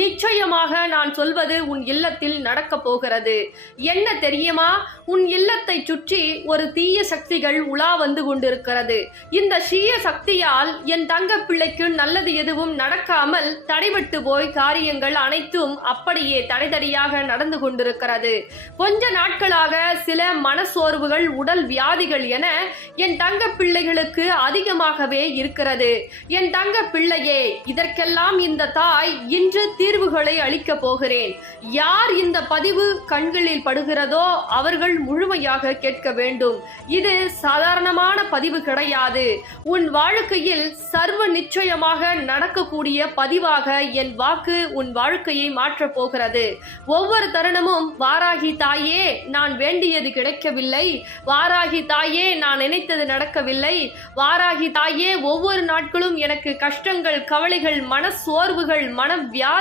நிச்சயமாக நான் சொல்வது உன் இல்லத்தில் நடக்கப் போகிறது. என்ன தெரியுமா? உன் இல்லத்தை சுற்றி ஒரு தீய சக்திகள் உலா வந்து கொண்டிருக்கிறது. இந்த தீய சக்தியால் என் தங்க பிள்ளைக்கு நல்லது எதுவும் நடக்காமல் தடைபட்டு போய் காரியங்கள் அனைத்தும் அப்படியே தடைதடியாக நடந்து கொண்டிருக்கிறது. கொஞ்ச நாட்களாக சில மனசோர்வுகள், உடல் வியாதிகள் என என் தங்க பிள்ளைகளுக்கு அதிகமாகவே இருக்கிறது. என் தங்க பிள்ளையே, இதற்கெல்லாம் இந்த தாய் இன்று தீர்வுகளை அளிக்க போகிறேன். யார் இந்த பதிவு கண்களில் படுகிறதோ அவர்கள் முழுமையாக கேட்க வேண்டும். இது சாதாரணமான பதிவு கிடையாது. உன் வாழ்க்கையில் சர்வ நிச்சயமாக நடக்கக்கூடிய பதிவாக என் வாக்கு உன் வாழ்க்கையை மாற்றப் போகிறது. ஒவ்வொரு தருணமும் வாராகி தாயே, நான் வேண்டியது கிடைக்கவில்லை, வாராகி தாயே, நான் நினைத்தது நடக்கவில்லை, வாராகி தாயே, ஒவ்வொரு நாட்களும் எனக்கு கஷ்டங்கள், கவலைகள், மன சோர்வுகள், மன வியாதி